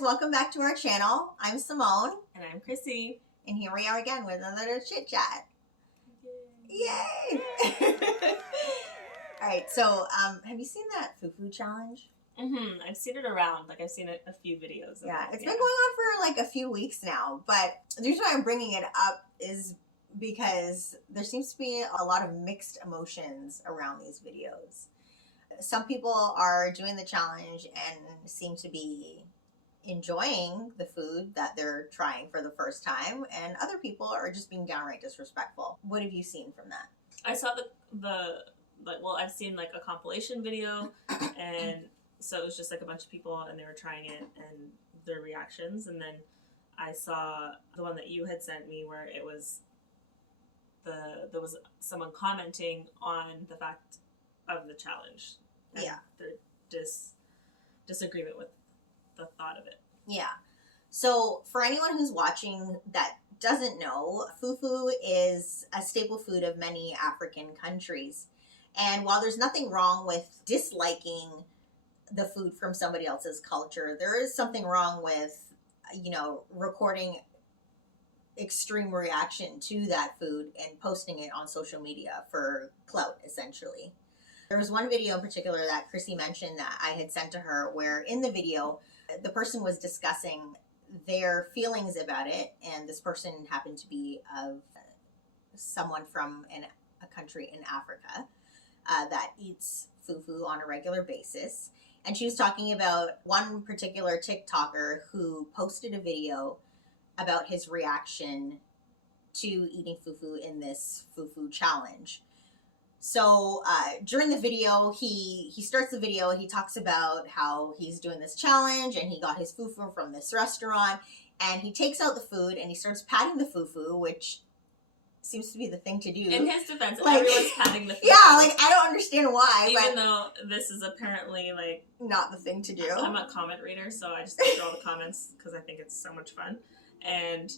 guys, welcome back to our channel. I'm Simone. And I'm Chrissy. And here we are again with another chit chat. Yay! Alright, so have you seen that Fufu challenge? I've seen it around. Like, I've seen a few videos of Yeah, it. It's been going on for like a few weeks now, but the reason why I'm bringing it up is because there seems to be a lot of mixed emotions around these videos. Some people are doing the challenge and seem to be enjoying the food that they're trying for the first time, and other people are just being downright disrespectful. What have you seen from that? I saw I've seen like a compilation video, and so it was just like a bunch of people and they were trying it and their reactions, and then I saw the one that you had sent me where it was there was someone commenting on the fact of the challenge. And their disagreement with the thought of it. Yeah. So for anyone who's watching that doesn't know, fufu is a staple food of many African countries. And while there's nothing wrong with disliking the food from somebody else's culture, there is something wrong with, recording extreme reaction to that food and posting it on social media for clout, essentially. There was one video in particular that Chrissy mentioned that I had sent to her, where in the video, the person was discussing their feelings about it, and this person happened to be of someone from a country in Africa that eats fufu on a regular basis. And she was talking about one particular TikToker who posted a video about his reaction to eating fufu in this fufu challenge. So during the video, he starts the video, he talks about how he's doing this challenge and he got his fufu from this restaurant, and he takes out the food and he starts patting the fufu, which seems to be the thing to do. In his defense, everyone's patting the fufu. Yeah, I don't understand why. Even though this is apparently not the thing to do. I'm a comment reader, so I just go through all the comments because I think it's so much fun. And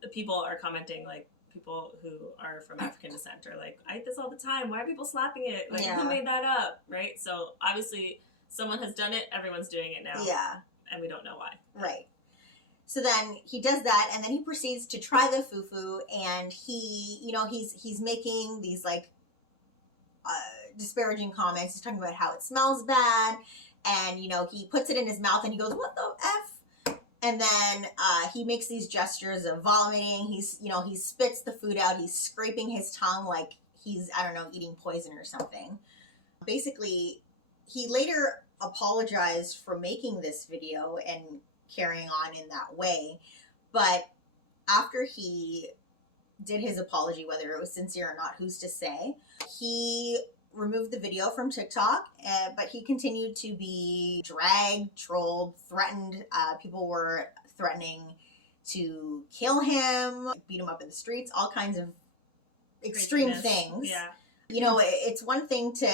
the people are commenting, people who are from African descent are like, I eat this all the time. Why are people slapping it? Who made that up? Right? So obviously someone has done it. Everyone's doing it now. Yeah. And we don't know why. Right. So then he does that, and then he proceeds to try the fufu, and he's making these disparaging comments. He's talking about how it smells bad, and he puts it in his mouth and he goes, "What the F?" And then he makes these gestures of vomiting. He spits the food out. He's scraping his tongue like he's, eating poison or something. Basically, he later apologized for making this video and carrying on in that way. But after he did his apology, whether it was sincere or not, who's to say, he removed the video from TikTok, but he continued to be dragged, trolled, threatened. People were threatening to kill him, beat him up in the streets, all kinds of extreme things. Yeah. It's one thing to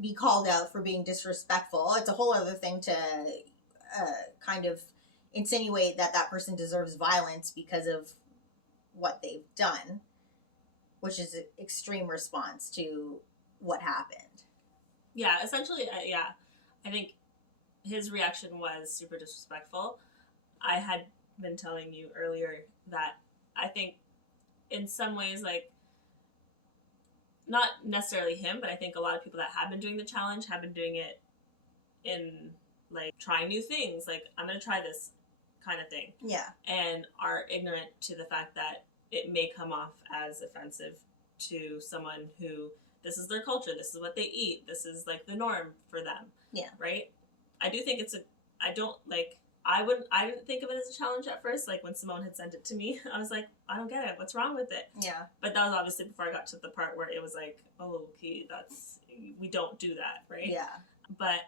be called out for being disrespectful. It's a whole other thing to kind of insinuate that person deserves violence because of what they've done, which is an extreme response to what happened. Yeah, essentially, I think his reaction was super disrespectful. I had been telling you earlier that I think in some ways, not necessarily him, but I think a lot of people that have been doing the challenge have been doing it in, trying new things. I'm going to try this kind of thing. Yeah. And are ignorant to the fact that it may come off as offensive to someone who, this is their culture, this is what they eat, this is the norm for them. Yeah. Right? I do think I didn't think of it as a challenge at first. When Simone had sent it to me, I was like, I don't get it. What's wrong with it? Yeah. But that was obviously before I got to the part where it was oh, okay, we don't do that, right? Yeah. But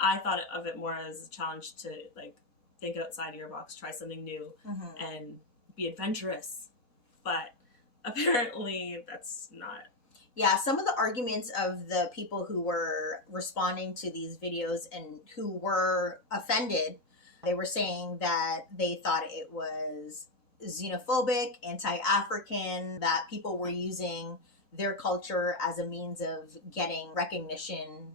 I thought of it more as a challenge to think outside of your box, try something new, and be adventurous. But apparently that's not. Yeah, some of the arguments of the people who were responding to these videos and who were offended, they were saying that they thought it was xenophobic, anti-African, that people were using their culture as a means of getting recognition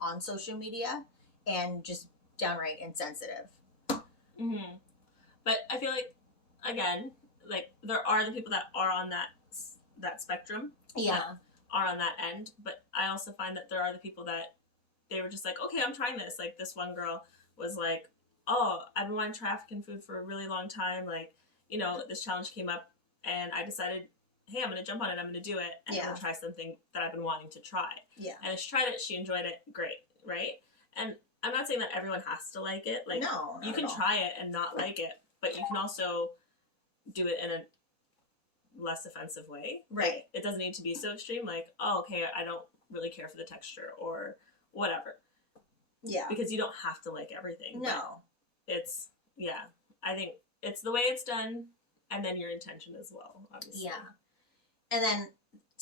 on social media, and just downright insensitive. Mm-hmm. But I feel like, again, like there are the people that are on that spectrum. Yeah. That are on that end. But I also find that there are the people that they were just like, okay, I'm trying this. Like this one girl was like, oh, I've been wanting to try African food for a really long time. Like, you know, this challenge came up and I decided, hey, I'm going to jump on it. I'm going to do it. And I'm going to try something that I've been wanting to try. Yeah. And she tried it. She enjoyed it. Great. Right. And I'm not saying that everyone has to like it. Like, no, you can try it and not like it, but you can also do it in a less offensive way. Right. Like, it doesn't need to be so extreme. Like, oh, okay, I don't really care for the texture or whatever. Yeah. Because you don't have to like everything. No. It's, yeah. I think it's the way it's done and then your intention as well, obviously. Yeah. And then,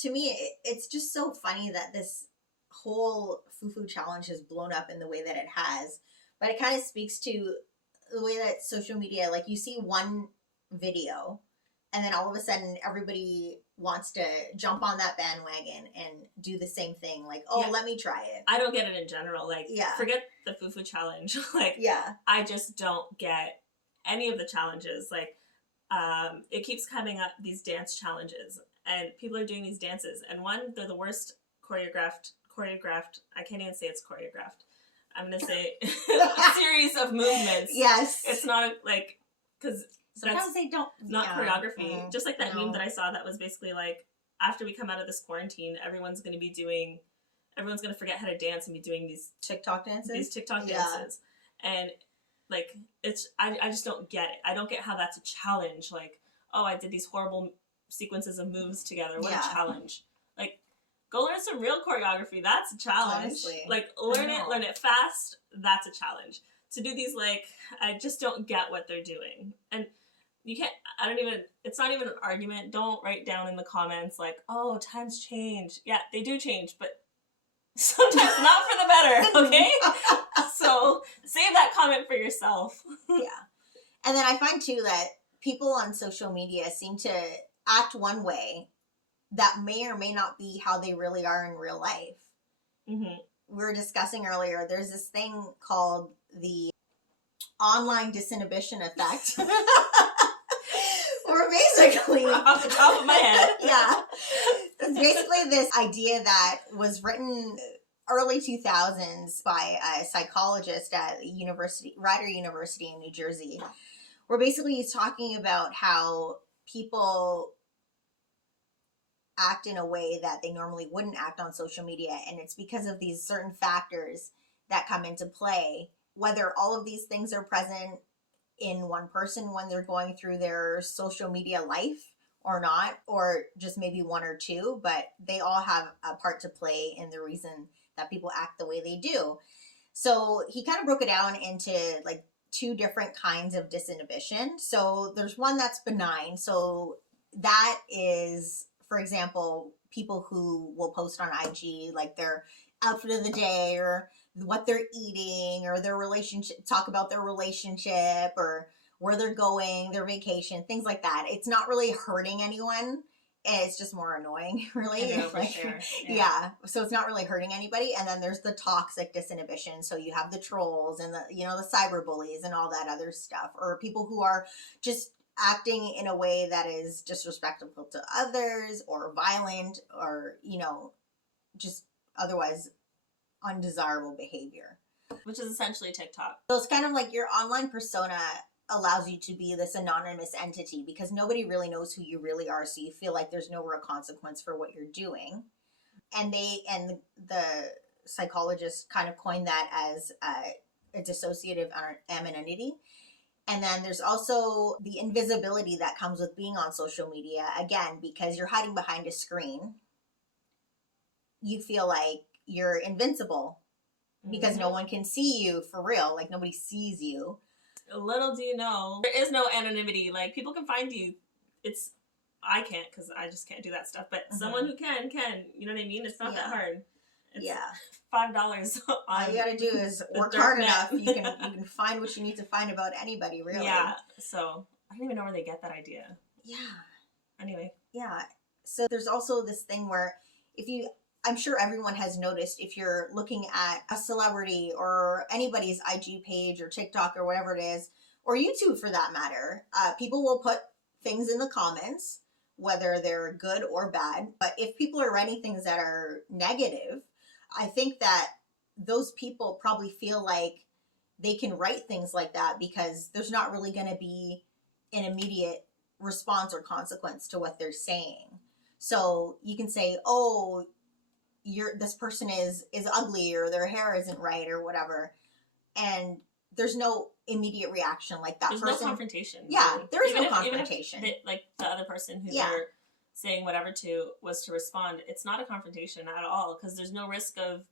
to me, it's just so funny that this whole Fufu challenge has blown up in the way that it has. But it kind of speaks to the way that social media, like, you see one video and then all of a sudden everybody wants to jump on that bandwagon and do the same thing. Like, oh, let me try it. I don't get it in general. Like, forget the Fufu challenge. Like, I just don't get any of the challenges. Like, it keeps coming up, these dance challenges, and people are doing these dances. And one, they're the worst choreographed, I can't even say it's choreographed. I'm going to say a series of movements. Yes. It's not like, because sometimes they don't. Not choreography. Just like that meme that I saw that was basically like, after we come out of this quarantine, everyone's going to forget how to dance and be doing these TikTok dances. And like, I just don't get it. I don't get how that's a challenge. Like, oh, I did these horrible sequences of moves together. What a challenge. Like, go learn some real choreography. That's a challenge. Honestly. Like, learn it fast. That's a challenge. To do these, like, I just don't get what they're doing. And you can't, it's not even an argument. Don't write down in the comments like, oh, times change. Yeah, they do change, but sometimes not for the better, okay? So save that comment for yourself. Yeah. And then I find too that people on social media seem to act one way that may or may not be how they really are in real life. Mm-hmm. We were discussing earlier, there's this thing called the online disinhibition effect. Or basically, off the top of my head. Yeah. It's basically this idea that was written early 2000s by a psychologist at Rider University in New Jersey, where basically he's talking about how people act in a way that they normally wouldn't act on social media, and it's because of these certain factors that come into play, whether all of these things are present in one person when they're going through their social media life or not, or just maybe one or two, but they all have a part to play in the reason that people act the way they do. So he kind of broke it down into like two different kinds of disinhibition. So there's one that's benign. So that is, for example, people who will post on IG like their outfit of the day or what they're eating or their relationship, talk about their relationship or where they're going, their vacation, things like that. It's not really hurting anyone. It's just more annoying, really. Yeah. So it's not really hurting anybody. And then there's the toxic disinhibition. So you have the trolls and the cyber bullies and all that other stuff, or people who are just acting in a way that is disrespectful to others or violent or, just otherwise undesirable behavior. Which is essentially TikTok. So it's kind of like your online persona allows you to be this anonymous entity because nobody really knows who you really are, so you feel like there's no real consequence for what you're doing. And the psychologist kind of coined that as a dissociative anonymity. And then there's also the invisibility that comes with being on social media, again, because you're hiding behind a screen. You feel like you're invincible because no one can see you for real. Like, nobody sees you. Little do you know, there is no anonymity. Like, people can find you. I can't because I just can't do that stuff. But someone who can. You know what I mean? It's not that hard. It's $5 on all you gotta do is work hard enough. You can find what you need to find about anybody, really. Yeah. So I don't even know where they get that idea. Yeah. Anyway. Yeah. So there's also this thing where I'm sure everyone has noticed if you're looking at a celebrity or anybody's IG page or TikTok or whatever it is, or YouTube for that matter, people will put things in the comments, whether they're good or bad. But if people are writing things that are negative, I think that those people probably feel like they can write things like that because there's not really going to be an immediate response or consequence to what they're saying. So you can say, oh, this person is ugly, or their hair isn't right, or whatever, and there's no immediate reaction. Like that there's person, no confrontation. Yeah, really. there is even no if, confrontation. Even if like the other person who they're saying whatever to was to respond, it's not a confrontation at all, because there's no risk of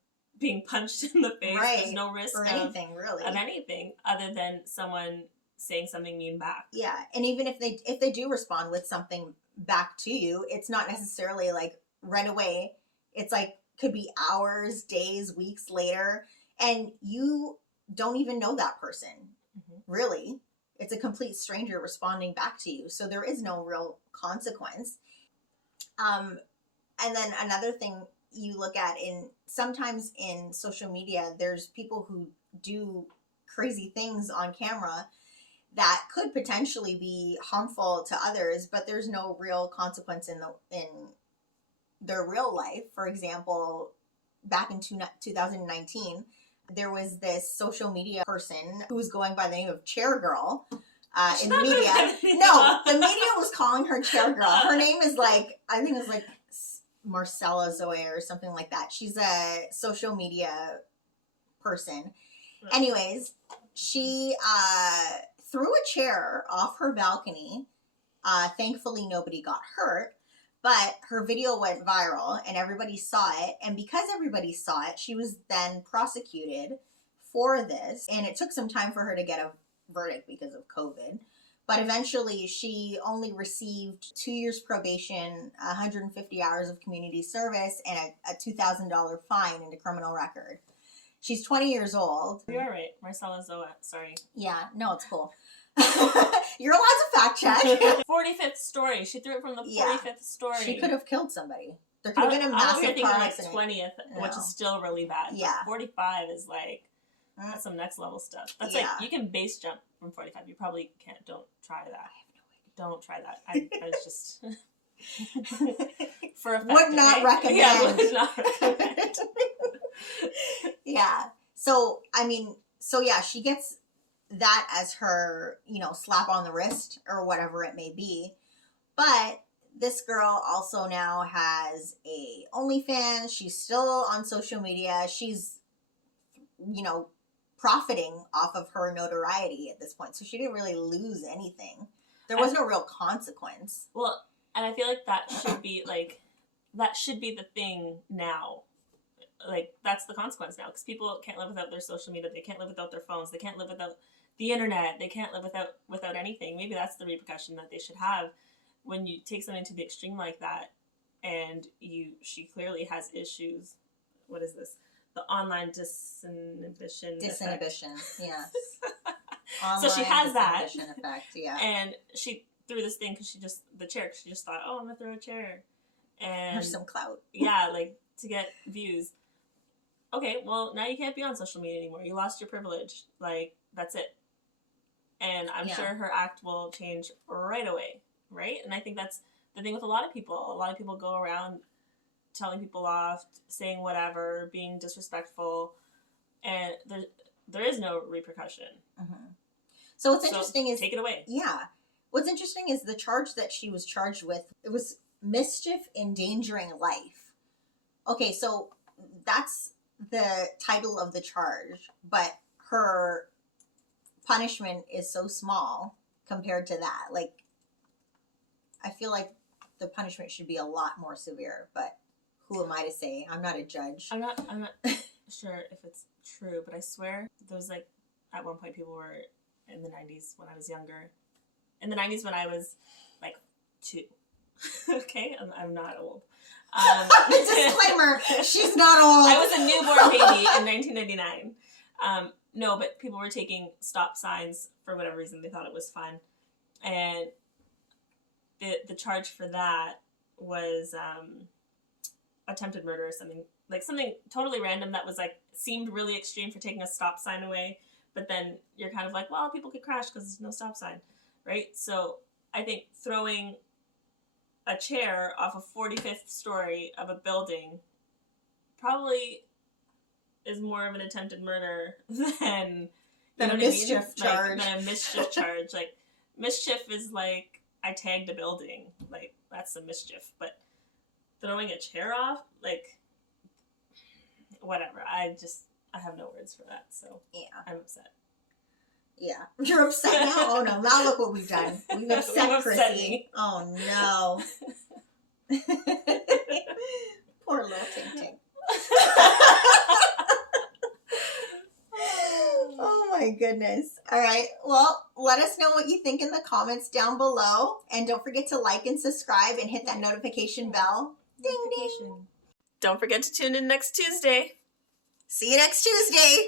being punched in the face. Right. There's no risk or anything really of anything other than someone saying something mean back. Yeah, and even if they do respond with something back to you, it's not necessarily like right away. It's like could be hours, days, weeks later, and you don't even know that person. Really, it's a complete stranger responding back to you, so there is no real consequence. And then another thing you look at sometimes in social media, there's people who do crazy things on camera that could potentially be harmful to others, but there's no real consequence in their real life. For example, back in 2019, there was this social media person who was going by the name of Chair Girl in the media. No, the media was calling her Chair Girl. Her name is like, I think it's like Marcella Zoe or something like that. She's a social media person. Anyways, she threw a chair off her balcony. Thankfully, nobody got hurt. But her video went viral and everybody saw it. And because everybody saw it, she was then prosecuted for this. And it took some time for her to get a verdict because of COVID. But eventually she only received 2 years probation, 150 hours of community service, and a $2,000 fine and a criminal record. She's 20 years old. You're right. Marcella Zoe. Sorry. Yeah, no, it's cool. You're allowed to fact check. 45th story. She threw it from the 45th story. She could have killed somebody. There could have been a massive car accident. 20th, which is still really bad. Yeah. 45 is like, that's some next level stuff. That's like, you can base jump from 45. You probably can't. Don't try that. I have no idea. Don't try that. I was just... for effect, would not recommend. Yeah, would not recommend. Yeah. So, I mean, she gets that as her, slap on the wrist or whatever it may be. But this girl also now has a OnlyFans. She's still on social media. She's, profiting off of her notoriety at this point. So she didn't really lose anything. There was no real consequence. Well, and I feel like that should be the thing now. Like, that's the consequence now, because people can't live without their social media. They can't live without their phones. They can't live without the internet. They can't live without anything. Maybe that's the repercussion that they should have when you take something to the extreme like that. And she clearly has issues. What is this? The online disinhibition. Disinhibition, effect. Yeah. So she has that effect, yeah. And she threw this thing because she just thought, oh, I'm gonna throw a chair, and there's some clout. Yeah, like to get views. Okay, well, now you can't be on social media anymore. You lost your privilege. Like, that's it. And I'm sure her act will change right away, right? And I think that's the thing with a lot of people. A lot of people go around telling people off, saying whatever, being disrespectful, and there is no repercussion. Mm-hmm. So what's interesting is... Take it away. Yeah. What's interesting is the charge that she was charged with, it was mischief endangering life. Okay, so that's the title of the charge, but her punishment is so small compared to that. Like, I feel like the punishment should be a lot more severe, but who am I to say? I'm not a judge. I'm not sure if it's true, but I swear there was like, at one point people were in the 90s when I was younger. In the 90s when I was like 2. Okay? I'm not old. Disclaimer, she's not old. I was a newborn baby in 1999. No, but people were taking stop signs for whatever reason. They thought it was fun. And the charge for that was attempted murder or something. Like something totally random that was like, seemed really extreme for taking a stop sign away. but then you're kind of like, well, people could crash because there's no stop sign, right? So I think throwing a chair off a 45th story of a building probably is more of an attempted murder than a mischief charge. Than a mischief charge. Like, mischief is like, I tagged a building. Like, that's the mischief. But throwing a chair off, like, whatever. I have no words for that. So yeah, I'm upset. Yeah, you're upset now. Oh no! Now look what we've done. We've upset Chrissy. Oh no! Poor little Tink Tink. Oh my goodness. All right. Well, let us know what you think in the comments down below. And don't forget to like and subscribe and hit that notification bell. Ding, ding. Don't forget to tune in next Tuesday. See you next Tuesday.